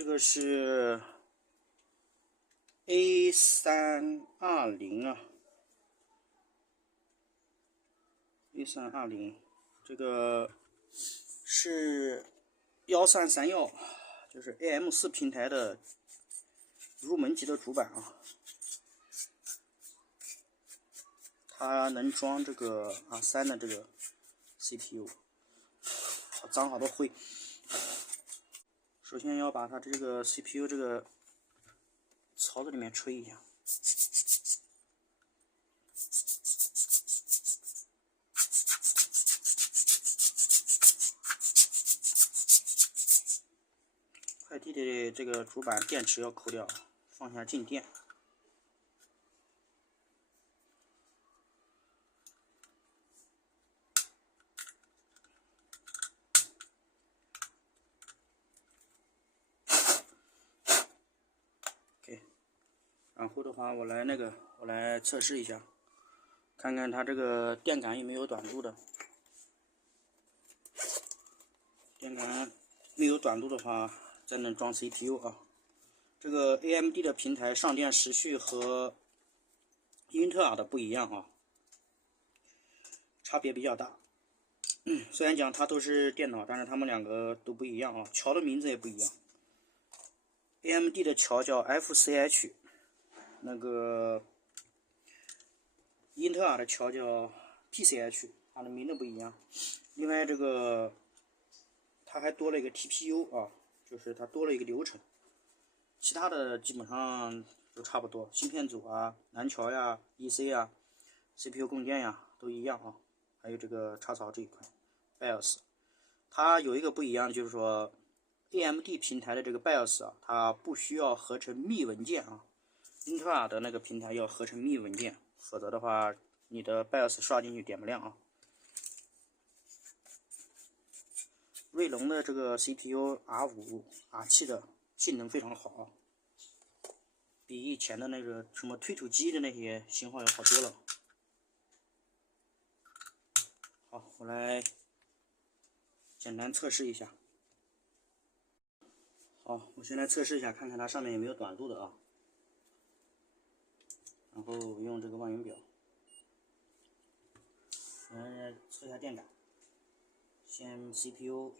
这个是 A320啊，A320，这个是1331，就是 AM4 平台的入门级的主板啊。它能装这个R3的这个 CPU， 好脏好多灰。首先要把它这个 CPU 这个槽子里面吹一下。快递的这个主板电池要抠掉，放下静电。OK， 然后的话，我来测试一下，看看它这个电感有没有短路的。电感没有短路的话，再能装 CPU 啊。这个 AMD 的平台上电时序和英特尔的不一样啊，差别比较大。虽然讲它都是电脑，但是它们两个都不一样啊，桥的名字也不一样。AMD 的桥叫 FCH， 那个英特尔的桥叫 PCH， 它的名字不一样。另外这个它还多了一个 TPU 啊，就是它多了一个流程。其他的基本上都差不多，芯片组啊、南桥呀、EC 啊、CPU 供电呀都一样啊。还有这个插槽这一块 BIOS， 它有一个不一样，就是说 AMD 平台的这个 BIOS 啊，它不需要合成密文件啊。英特尔的那个平台要合成密文件，否则的话你的 BIOS 刷进去点不亮啊。锐龙的这个 CPU R5、R7的性能非常好，比以前的那个什么推土机的那些型号要好多了。好，我来简单测试一下。好，我先来测试一下，看看它上面有没有短路的啊。然后用这个万用表，来测一下电感。先 CPU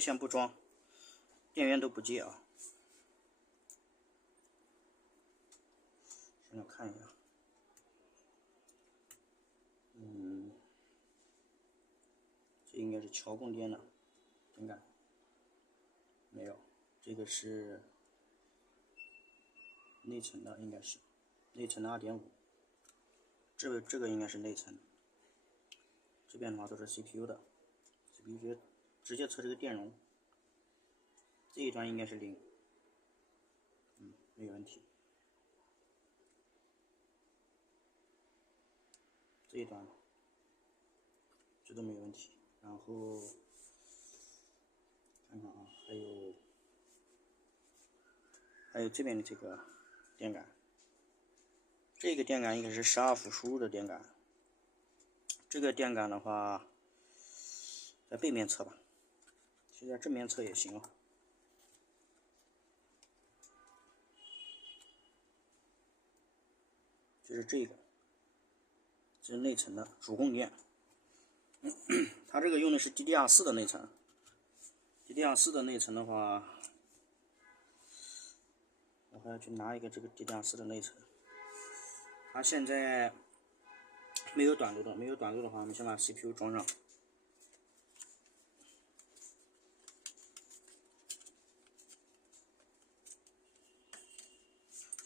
先不装，电源都不接啊。先来看一下，这应该是桥供电的电感，没有，这个是内存的，应该是内存的 2.5， 这个应该是内存。这边的话都是 CPU 的 ，CPU 直接测这个电容，这一端应该是0，没有问题。这一端这都没有问题。然后看看啊，还有这边的这个电感，这个电感应该是12伏输入的电感。这个电感的话，在背面测吧，其实在正面测也行啊。就是这个，这是内存的主供电。它这个用的是 DDR4 的内存。DDR4 的内存的话，我还要去拿一个这个 DDR4 的内存。它现在没有短路的，话，我们先把 CPU 装上。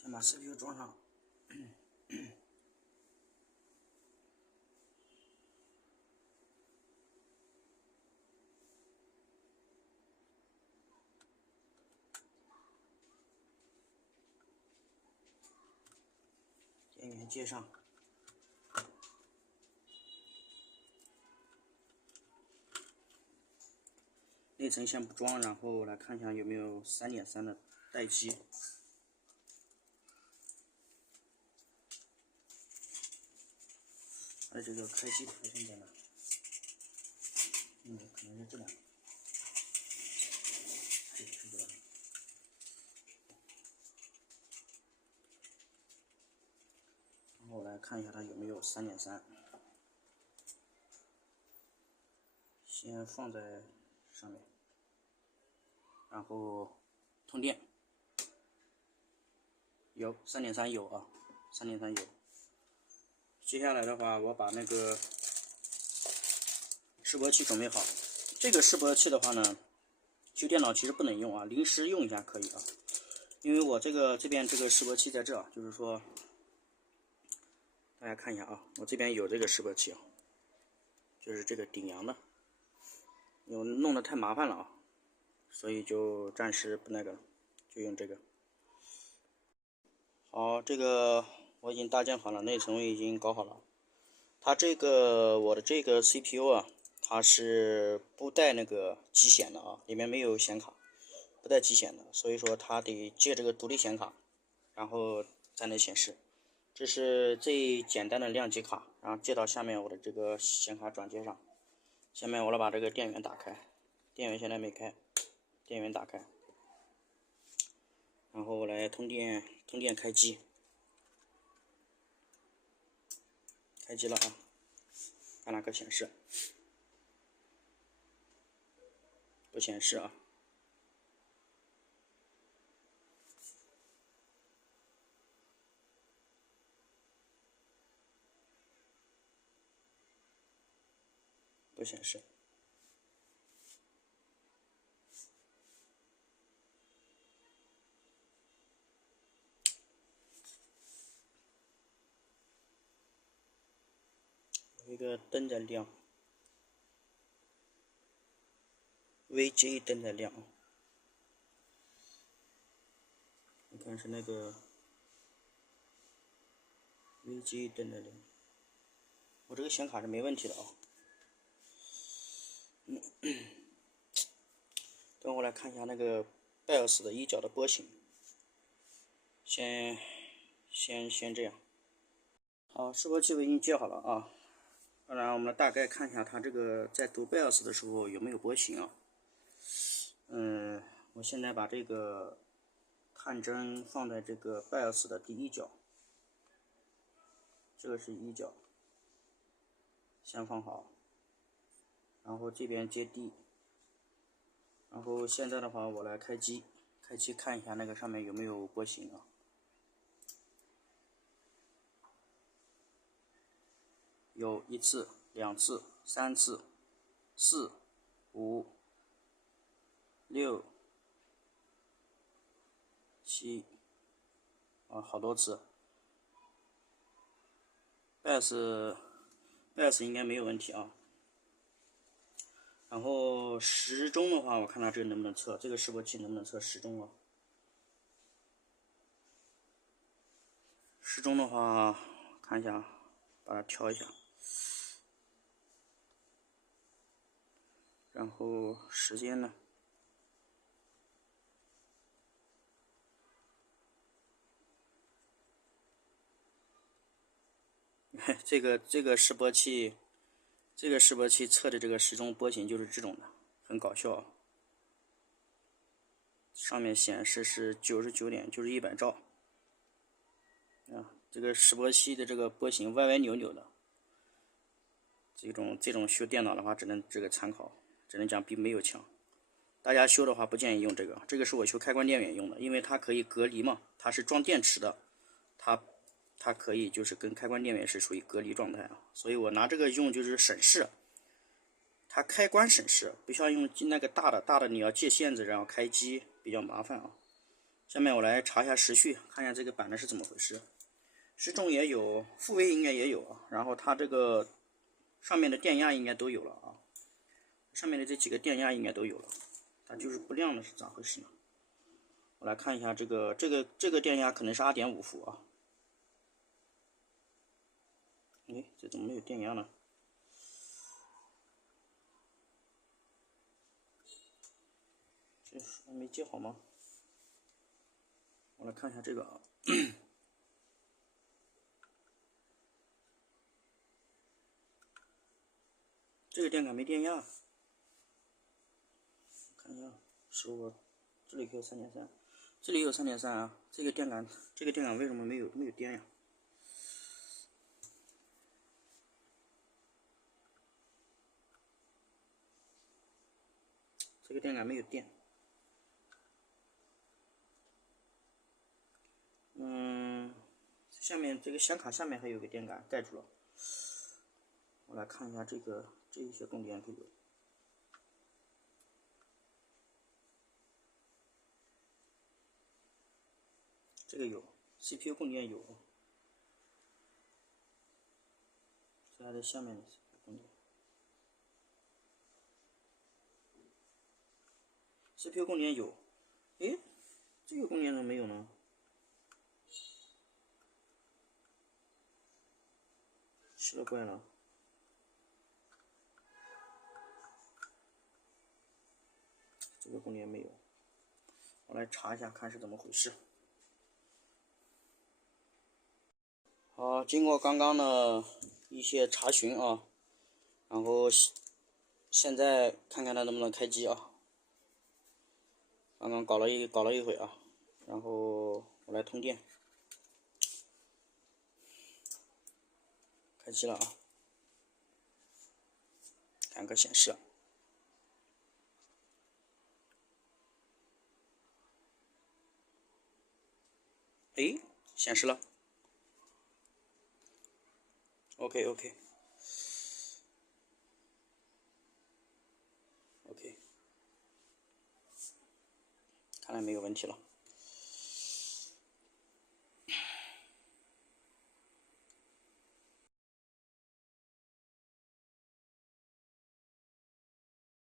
先把 CPU 装上。电源接上。内存先不装，然后来看一下有没有 3.3 的待机。它这个开机条件在哪？可能是这两个。对，是这个。来看一下它有没有3.3，先放在上面，然后通电，有3.3有啊，3.3有。接下来的话，我把那个示波器准备好。这个示波器的话呢，修电脑其实不能用啊，临时用一下可以啊。因为我这边这个示波器在这，就是说，大家看一下啊，我这边有这个示波器啊，就是这个顶阳的，我弄得太麻烦了啊，所以就暂时不那个，就用这个。好，这个我已经搭建好了，内存已经搞好了。它这个我的这个 CPU 啊，它是不带那个机显的啊，里面没有显卡，不带机显的，所以说它得接这个独立显卡，然后才能显示。这是最简单的量级卡，然后接到下面我的这个显卡转接上。下面我来把这个电源打开，电源现在没开，电源打开，然后我来通电开机，开机了啊，看哪个显示，不显示啊。不显示。有一个灯在亮 ，VG 灯在亮，你看是那个 VG 灯在亮。我这个显卡是没问题的啊。等我来看一下那个 BIOS 的一角的波形，先这样。好，示波器我已经接好了啊。当然，我们大概看一下它这个在读 BIOS 的时候有没有波形啊。我现在把这个探针放在这个 BIOS 的第一角，这个是一角，先放好，然后这边接地，然后现在的话我来开机看一下那个上面有没有波形啊。有1次、2次、3次、4、5、6、7啊，好多次。BIOS 应该没有问题啊。然后时钟的话，我看它这个能不能测，这个示波器能不能测时钟啊？时钟的话，看一下，把它调一下。然后时间呢？这个示波器，测的这个时钟波形就是这种的，很搞笑。上面显示是99点，就是100兆。啊，这个示波器的这个波形歪歪扭扭的。这种修电脑的话，只能这个参考，只能讲比没有强。大家修的话不建议用这个，这个是我修开关电源用的，因为它可以隔离嘛，它是装电池的，它可以就是跟开关电源是属于隔离状态啊，所以我拿这个用就是省事，它开关省事，不像用那个大的你要接线子然后开机比较麻烦啊。下面我来查一下时序，看一下这个板的是怎么回事。时钟也有，复位应该也有啊，然后它这个上面的电压应该都有了啊，上面的这几个电压应该都有了，它就是不亮的是咋回事呢？我来看一下这个电压可能是2.5伏啊。哎，这怎么没有电压呢？这还没接好吗？我来看一下这个啊。这个电感没电压，看一下，是我这里可以3.3，这里有3.3啊。这个电感为什么没有电呀？个电杆没有电。下面这个显卡下面还有个电杆盖住了。我来看一下这一些供电都有。这个有 CPU 供电有，是它的下面的 CPU 供电。CPU 供电有，诶，这个供电怎么没有呢？奇了怪了，这个供电没有，我来查一下看是怎么回事。好，经过刚刚的一些查询啊，然后现在看看它能不能开机啊。刚刚搞了一会啊，然后我来通电，开机了啊，看个显示。诶，显示了。OK， 看来没有问题了。